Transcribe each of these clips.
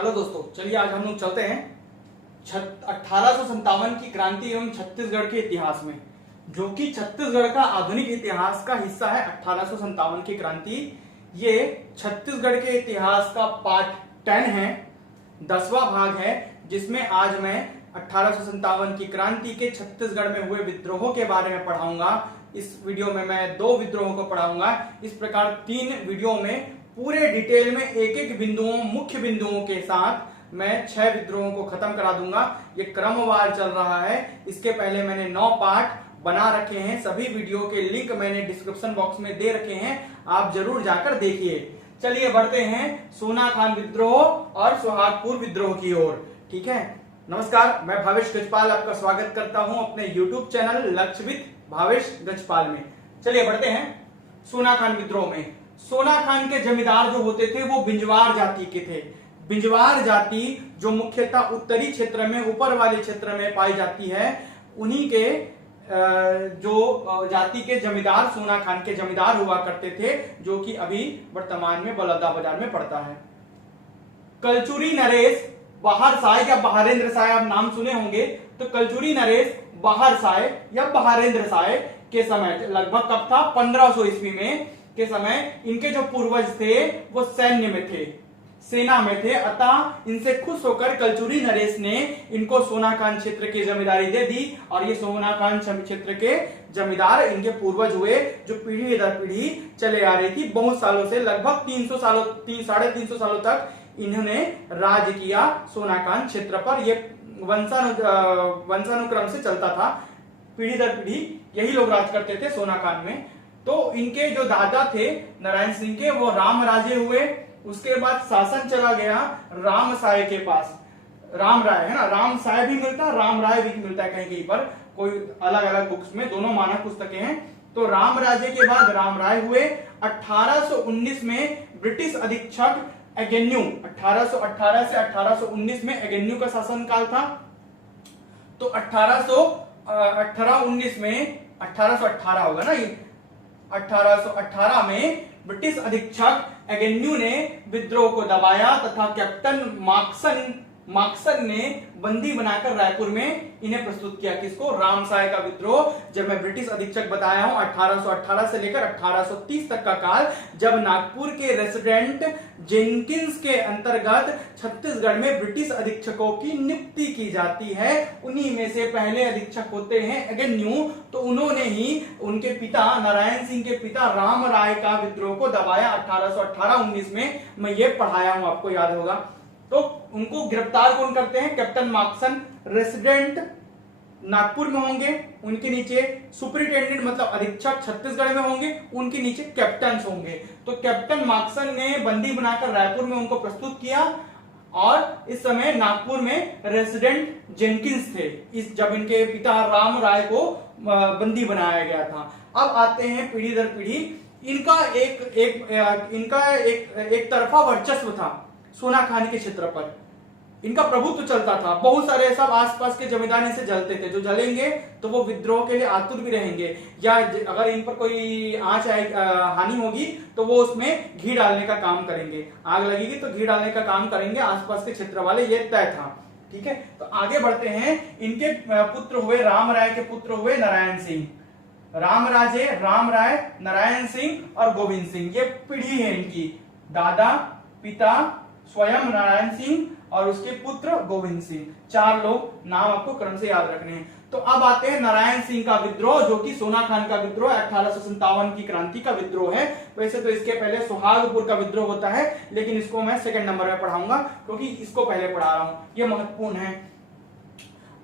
Hello दोस्तों, चलिए आज हम लोग चलते हैं 1857 की क्रांति एवं छत्तीसगढ़ के इतिहास में, जो कि छत्तीसगढ़ का आधुनिक इतिहास का हिस्सा है। 1857 की क्रांति ये छत्तीसगढ़ के इतिहास का पार्ट 10 है, 10वां भाग है, जिसमें आज मैं 1857 की क्रांति के छत्तीसगढ़ में हुए विद्रोहों के बारे में पढ़ाऊंगा। इस वीडियो में मैं 2 विद्रोहों को पढ़ाऊंगा। इस प्रकार 3 वीडियो में पूरे डिटेल में एक एक बिंदुओं, मुख्य बिंदुओं के साथ मैं 6 विद्रोहों को खत्म करा दूंगा। ये क्रमवार चल रहा है। इसके पहले मैंने 9 पार्ट बना रखे हैं। सभी वीडियो के लिंक मैंने डिस्क्रिप्शन बॉक्स में दे रखे हैं, आप जरूर जाकर देखिए। चलिए बढ़ते हैं सोनाखान विद्रोह और सोहागपुर विद्रोह की ओर। ठीक है, नमस्कार, मैं भावेश गजपाल आपका स्वागत करता हूं अपने YouTube चैनल लक्षविद भावेश गजपाल में। चलिए बढ़ते हैं सोनाखान विद्रोह में। सोनाखान के जमींदार जो होते थे वो बिंजवार जाति के थे। बिंजवार जाति जो मुख्यतः उत्तरी क्षेत्र में, ऊपर वाले क्षेत्र में पाई जाती है, उन्हीं के जो जाति के जमींदार सोनाखान के जमींदार हुआ करते थे, जो कि अभी वर्तमान में बलौदा बाजार में पड़ता है। कलचुरी नरेश बहारसाय या बहारेंद्र साय, आप नाम सुने होंगे। तो कलचुरी नरेश बहारसाय या बहारेंद्र साय के समय लगभग कब था, 1500 ईस्वी में के समय इनके जो पूर्वज थे वो सैन्य में थे, सेना में थे। अतः इनसे खुश होकर कलचुरी नरेश ने इनको सोनाखान क्षेत्र की जमींदारी दे दी और ये सोनाखान क्षेत्र के जमींदार इनके पूर्वज हुए, जो पीढ़ी दर पीढ़ी चले आ रही थी। बहुत सालों से, लगभग 300 सालों, 350 सालों तक इन्होंने राज किया सोनाखान क्षेत्र पर। ये वंशानुक्रम से चलता था, पीढ़ी दर पीढ़ी यही लोग राज करते थे सोनाखान में। तो इनके जो दादा थे नारायण सिंह के, वो राम राजे हुए। उसके बाद शासन चला गया राम साय के पास। राम राय है ना, राम साय भी मिलता है, राम राय भी मिलता है कहीं कहीं पर, कोई अलग अलग बुक्स में, दोनों मानक पुस्तकें हैं। तो राम राजे के बाद राम राय हुए। 1819 में ब्रिटिश अधीक्षक एगेन्यू, 1818 से 1819 में एगेन्यू का शासनकाल था। तो 1819 में 1818 होगा ना ये, 1818 में ब्रिटिश अधीक्षक एगेन्यू ने विद्रोह को दबाया तथा कैप्टन मार्क्सन ने बंदी बनाकर रायपुर में इन्हें प्रस्तुत किया। किसको? रामसाय का विद्रोह। जब मैं ब्रिटिश अधीक्षक बताया हूं 1818 से लेकर 1830 तक का काल, जब नागपुर के रेसिडेंट जेनकिंस के अंतर्गत छत्तीसगढ़ में ब्रिटिश अधीक्षकों की नियुक्ति की जाती है। उन्हीं में से पहले अधीक्षक होते हैं एगेन्यू। तो उन्होंने ही उनके पिता नारायण सिंह के पिता राम राय का विद्रोह को दबाया 1818-19 में। मैं ये पढ़ाया हूं, आपको याद होगा। तो उनको गिरफ्तार कौन करते हैं? कैप्टन मार्क्सन। रेसिडेंट नागपुर में होंगे, उनके नीचे सुपरिटेंडेंट मतलब अधीक्षक छत्तीसगढ़ में होंगे, उनके नीचे कैप्टन होंगे। तो कैप्टन मार्क्सन ने बंदी बनाकर रायपुर में उनको प्रस्तुत किया और इस समय नागपुर में रेसिडेंट जेनकिंस थे, इस जब इनके पिता राम राय को बंदी बनाया गया था। अब आते हैं पीढ़ी दर पीढ़ी। इनका एक तरफा वर्चस्व था सोनाखान के क्षेत्र पर, इनका प्रभुत्व चलता था। बहुत सारे सब आसपास के जमींदार इनसे जलते थे, जो जलेंगे तो वो विद्रोह के लिए आतुर भी रहेंगे, या अगर इन पर कोई आंच हानि होगी तो वो उसमें घी डालने का काम करेंगे, आग लगेगी तो घी डालने का काम करेंगे आसपास के क्षेत्र वाले, ये तय था। ठीक है, तो आगे बढ़ते हैं। इनके पुत्र हुए, राम राय के पुत्र हुए नारायण सिंह। राम राजे, राम राय, नारायण सिंह और गोविंद सिंह, ये पीढ़ी है इनकी। दादा, पिता स्वयं नारायण सिंह और उसके पुत्र गोविंद सिंह, 4 लोग, नाम आपको क्रम से याद रखने हैं। तो अब आते हैं नारायण सिंह का विद्रोह, जो कि सोनाखान का विद्रोह 1857 की क्रांति का विद्रोह है। वैसे तो इसके पहले सोहागपुर का विद्रोह होता है, लेकिन इसको मैं 2nd नंबर में पढ़ाऊंगा क्योंकि इसको पहले पढ़ा रहा हूं, यह महत्वपूर्ण है।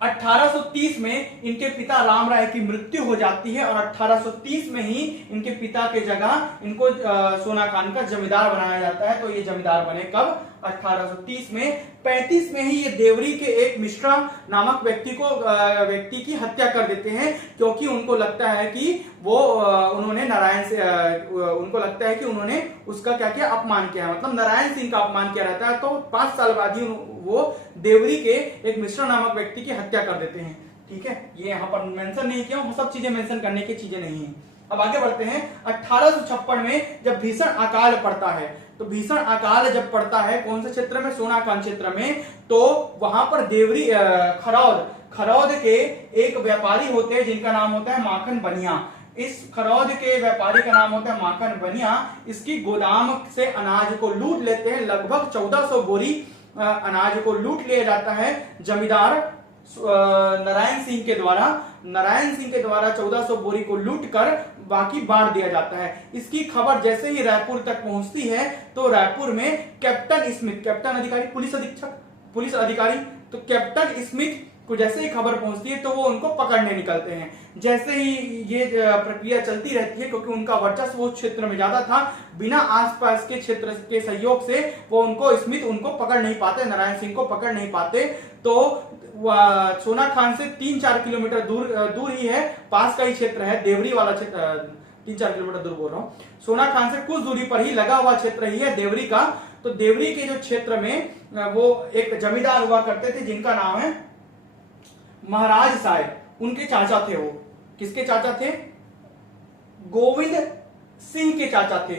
1830 में इनके पिता राम राय की मृत्यु हो जाती है और 1830 में ही इनके पिता के जगह इनको सोनाखान का जमींदार बनाया जाता है। तो ये जमींदार बने कब? 1830 में। 35 में ही ये देवरी के एक मिश्रा नामक व्यक्ति की हत्या कर देते हैं, क्योंकि उनको लगता है कि वो उन्होंने उनको लगता है कि उन्होंने उसका क्या किया, अपमान किया, मतलब नारायण सिंह का अपमान किया रहता है। तो 5 साल बाद ही वो देवरी के एक मिश्रा नामक व्यक्ति की हत्या कर देते हैं। ठीक है, ये यहाँ पर मेंशन नहीं किया, वो सब चीजें मेंशन करने की चीजें नहीं है। अब आगे बढ़ते हैं। 1856 में जब भीषण अकाल पड़ता है, तो भीषण अकाल जब पड़ता है कौन से क्षेत्र में, सोना खान क्षेत्र में, तो वहां पर देवरी खरौद के एक व्यापारी होते हैं जिनका नाम होता है माखन बनिया। इस खरौद के व्यापारी का नाम होता है माखन बनिया। इसकी गोदाम से अनाज को लूट लेते हैं, लगभग 1400 बोरी अनाज को लूट लिया जाता है जमींदार नारायण सिंह के द्वारा। नारायण सिंह के द्वारा 1400 बोरी को लूट कर बाकी बांट दिया जाता है। इसकी खबर जैसे ही रायपुर तक पहुंचती है तो रायपुर में कैप्टन स्मिथ, कैप्टन अधिकारी, पुलिस अधीक्षक, पुलिस अधिकारी, तो कैप्टन स्मिथ को जैसे ही खबर पहुंचती है तो वो उनको पकड़ने निकलते हैं। जैसे ही ये प्रक्रिया चलती रहती है, क्योंकि उनका वर्चस्व उस क्षेत्र में ज्यादा था, बिना आसपास के क्षेत्र के सहयोग से वो स्मिथ उनको पकड़ नहीं पाते, नारायण सिंह को पकड़ नहीं पाते। तो सोना खान से 3-4 किलोमीटर दूर ही है, पास का ही क्षेत्र है, देवरी वाला क्षेत्र, 3-4 किलोमीटर दूर बोल रहा हूँ, सोना खान से कुछ दूरी पर ही लगा हुआ क्षेत्र ही है देवरी का। तो देवरी के जो क्षेत्र में वो एक जमींदार हुआ करते थे जिनका नाम है महाराज साहब, उनके चाचा थे वो। किसके चाचा थे? गोविंद सिंह के चाचा थे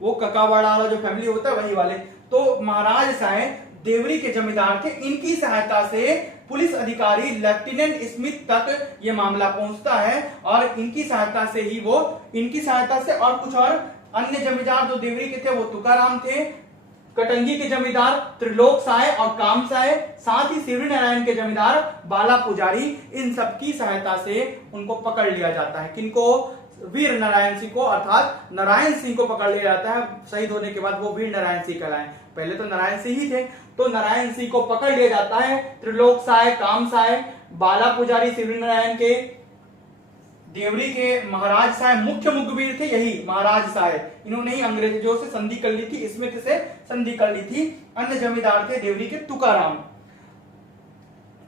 वो, ककावाड़ा वाला जो फैमिली होता है वही वाले। तो महाराज साहब देवरी के जमींदार थे। इनकी सहायता से पुलिस अधिकारी लेफ्टिनेंट स्मिथ तक ये मामला पहुंचता है और इनकी सहायता से ही वो, इनकी सहायता से और कुछ और अन्य जमींदार जो देवरी के थे वो तुकाराम थे, कटंगी के जमींदार त्रिलोक साय और काम साय, साथ ही शिवरी नारायण के जमींदार बाला पुजारी, इन सब की सहायता से उनको पकड़ लिया जाता है। किनको? वीर नारायण सिंह को, अर्थात नारायण सिंह को पकड़ लिया जाता है। शहीद होने के बाद वो वीर नारायण सिंह कहलाए, पहले तो नारायण सिंह ही थे। तो नारायण सिंह को पकड़ लिया जाता है। त्रिलोक साय, काम साय, बाला पुजारी शिवरी नारायण के, देवरी के महाराज साहब मुख्य मुखबिर थे, यही महाराज साहब, इन्होंने ही अंग्रेजों से संधि कर ली थी, स्मिथ से संधि कर ली थी। अन्य जमींदार थे देवरी के तुकाराम।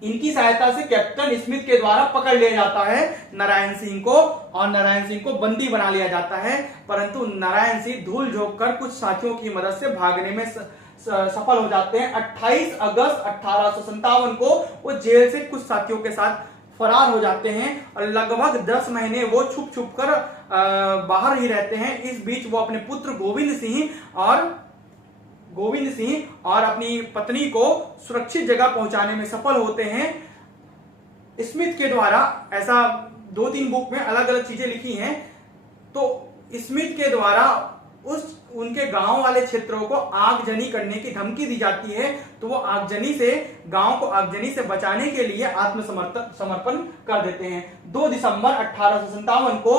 इनकी सहायता से कैप्टन स्मिथ के द्वारा पकड़ लिया जाता है नारायण सिंह को और नारायण सिंह को बंदी बना लिया जाता है। परंतु नारायण सिंह धूल झोंक कर कुछ साथियों की मदद से भागने में सफल हो जाते हैं। 28 अगस्त 1857 को वो जेल से कुछ साथियों के साथ फरार हो जाते हैं और लगभग 10 महीने वो छुप छुप कर बाहर ही रहते हैं। इस बीच वो अपने पुत्र गोविंद सिंह और अपनी पत्नी को सुरक्षित जगह पहुंचाने में सफल होते हैं। स्मिथ के द्वारा ऐसा 2-3 बुक में अलग अलग चीजें लिखी हैं। तो स्मिथ के द्वारा उनके गांव वाले क्षेत्रों को आगजनी करने की धमकी दी जाती है। तो वो गांव को आगजनी से बचाने के लिए आत्मसमर्पण कर देते हैं। 2 दिसंबर 1857 को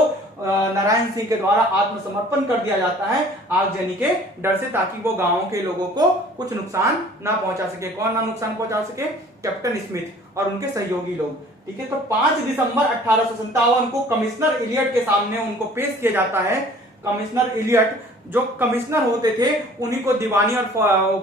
नारायण सिंह के द्वारा आत्मसमर्पण कर दिया जाता है आगजनी के डर से, ताकि वो गांव के लोगों को कुछ नुकसान ना पहुंचा सके। कौन ना नुकसान पहुंचा सके? कैप्टन स्मिथ और उनके सहयोगी लोग। ठीक है, तो 5 दिसंबर 1857 को कमिश्नर इलियट के सामने उनको पेश किया जाता है। कमिश्नर इलियट जो कमिश्नर होते थे, उन्हीं को दीवानी और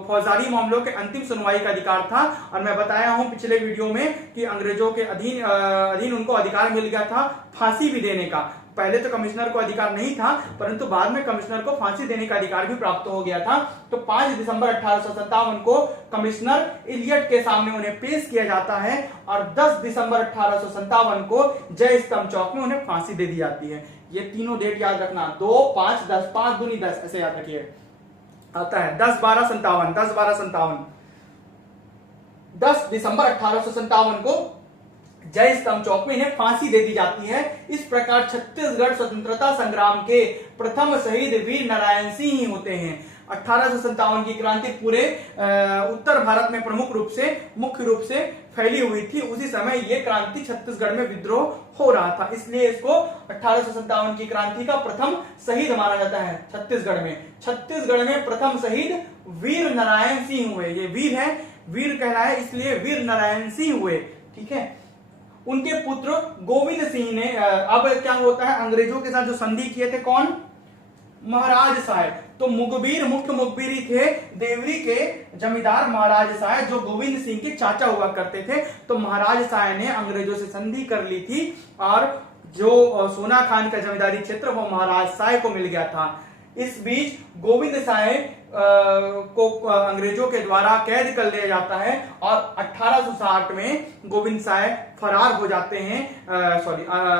फौजदारी मामलों के अंतिम सुनवाई का अधिकार था। और मैं बताया हूं पिछले वीडियो में कि अंग्रेजों के अधीन उनको अधिकार मिल गया था फांसी भी देने का। पहले तो कमिश्नर को अधिकार नहीं था, परंतु बाद में कमिश्नर को फांसी देने का अधिकार भी प्राप्त हो गया था। तो 5 दिसंबर 1857 को कमिश्नर इलियट के सामने उन्हें पेश किया जाता है और 10 दिसंबर 1857 को जय स्तंभ चौक में उन्हें फांसी दे दी जाती है। ये तीनों डेट याद रखना, 2, 5, 10, 5 दूनी 10, ऐसे याद रखिए। आता है 10-12-57, 10-12-57। 10 दिसंबर 1857 को जय स्तंभ चौक में इन्हें फांसी दे दी जाती है। इस प्रकार छत्तीसगढ़ स्वतंत्रता संग्राम के प्रथम शहीद वीर नारायण सिंह ही होते हैं। 1857 की क्रांति पूरे उत्तर भारत में मुख्य रूप से फैली हुई थी। उसी समय यह क्रांति छत्तीसगढ़ में विद्रोह हो रहा था, इसलिए इसको 1857 की क्रांति का प्रथम शहीद माना जाता है। छत्तीसगढ़ में प्रथम शहीद वीर नारायण सिंह हुए। ये वीर है, वीर कहलाए इसलिए वीर नारायण सिंह हुए। ठीक है, उनके पुत्र गोविंद सिंह ने, अब क्या होता है, अंग्रेजों के साथ जो संधि किए थे, कौन? महाराज साहब। तो मुखबिर, मुख्य मुखबिर थे देवरी के जमींदार महाराज साहब, जो गोविंद सिंह के चाचा हुआ करते थे। तो महाराज साहब ने अंग्रेजों से संधि कर ली थी और जो सोना खान का जमींदारी क्षेत्र वो महाराज साहब को मिल गया था। इस बीच गोविंद साहब को अंग्रेजों के द्वारा कैद कर लिया जाता है और 1860 में गोविंद साय फरार हो जाते हैं,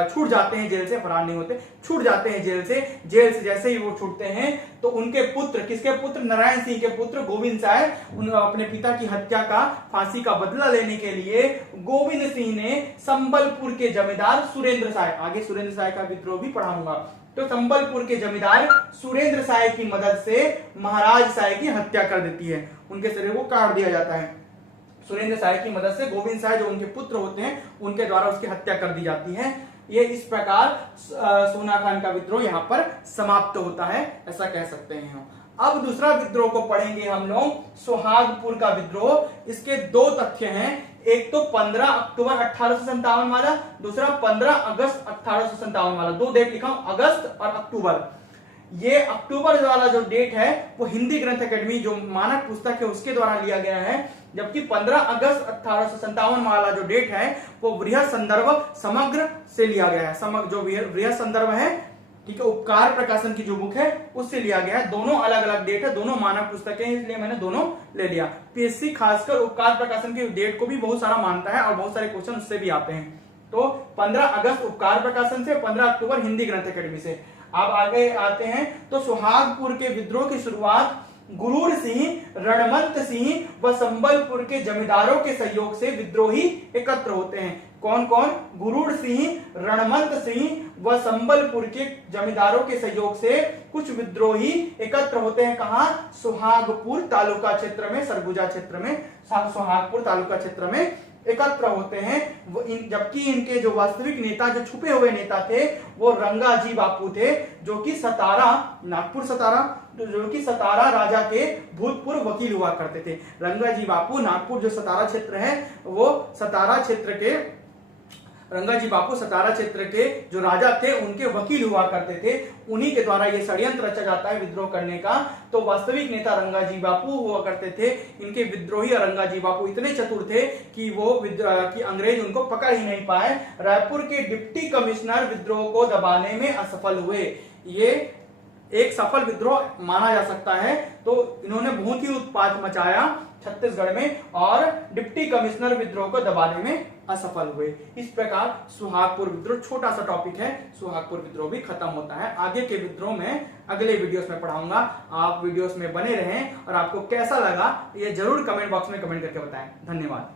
छूट जाते हैं जेल से, फरार नहीं होते, छूट जाते हैं जेल से। जेल से जैसे ही वो छूटते हैं तो उनके पुत्र, किसके पुत्र, नारायण सिंह के पुत्र गोविंद साय, अपने पिता की हत्या का, फांसी का बदला लेने के लिए गोविंद सिंह ने संबलपुर के जमींदार सुरेंद्र साय, आगे सुरेंद्र साय का विद्रोह भी पढ़ाऊंगा, तो संबलपुर के जमींदार सुरेंद्र साय की मदद से महाराज साय की हत्या कर देती है, उनके शरीर को काट दिया जाता है। सुरेंद्र साय की मदद से गोविंद साय जो उनके पुत्र होते हैं उनके द्वारा उसकी हत्या कर दी जाती है। ये इस प्रकार सोना खान का विद्रोह यहाँ पर समाप्त होता है, ऐसा कह सकते हैं हम। अब दूसरा विद्रोह को पढ़ेंगे हम लोग, सुहागपुर का विद्रोह। इसके दो तथ्य हैं, एक तो 15 अक्टूबर 1857 वाला, दूसरा 15 अगस्त 1857 वाला। दो डेट लिखा हूं, अगस्त और अक्टूबर। ये अक्टूबर वाला जो डेट है वो हिंदी ग्रंथ अकेडमी जो मानक पुस्तक है उसके द्वारा लिया गया है, जबकि 15 अगस्त 1857 वाला जो डेट है वो बृहद संदर्भ समग्र से लिया गया है। समग्र जो बृहद संदर्भ है, ठीक है, उपकार प्रकाशन की जो बुक है उससे लिया गया है। दोनों अलग अलग डेट है, दोनों मानक पुस्तकें हैं, इसलिए मैंने दोनों ले लिया। पीएससी खासकर उपकार प्रकाशन की डेट को भी बहुत सारा मानता है और बहुत सारे क्वेश्चन उससे भी आते हैं। तो 15 अगस्त उपकार प्रकाशन से, 15 अक्टूबर हिंदी ग्रंथ अकेडमी से। अब आगे आते हैं तो सुहागपुर के विद्रोह की शुरुआत गुरूर सिंह, रणमंत सिंह व संबलपुर के जमींदारों के सहयोग से विद्रोही एकत्र होते हैं। कौन कौन? गुरूर सिंह, रणमंत सिंह व संबलपुर के जमींदारों के सहयोग से कुछ विद्रोही एकत्र होते हैं। कहां? सुहागपुर तालुका क्षेत्र में, सरगुजा क्षेत्र में, सुहागपुर तालुका क्षेत्र में एकत्र होते हैं। जबकि इनके जो वास्तविक नेता, जो छुपे हुए नेता थे, वो रंगाजी बापू थे, जो कि सतारा, नागपुर सतारा, जो कि सतारा राजा के भूतपूर्व वकील हुआ करते थे। रंगाजी बापू, नागपुर जो सतारा क्षेत्र है, वो सतारा क्षेत्र के, रंगाजी बापू सतारा क्षेत्र के जो राजा थे उनके वकील हुआ करते थे। उन्हीं के द्वारा ये षड्यंत्र रचा जाता है विद्रोह करने का। तो वास्तविक नेता रंगाजी बापू हुआ करते थे। इनके विद्रोही रंगाजी बापू इतने चतुर थे कि कि अंग्रेज उनको पकड़ ही नहीं पाए। रायपुर के डिप्टी कमिश्नर विद्रोह को दबाने में असफल हुए। ये एक सफल विद्रोह माना जा सकता है। तो इन्होंने बहुत ही उत्पात मचाया छत्तीसगढ़ में और डिप्टी कमिश्नर विद्रोह को दबाने में असफल हुए। इस प्रकार सुहागपुर विद्रोह, छोटा सा टॉपिक है, सुहागपुर विद्रोह भी खत्म होता है। आगे के विद्रोह में अगले वीडियोस में पढ़ाऊंगा। आप वीडियोस में बने रहें और आपको कैसा लगा ये जरूर कमेंट बॉक्स में कमेंट करके बताएं। धन्यवाद।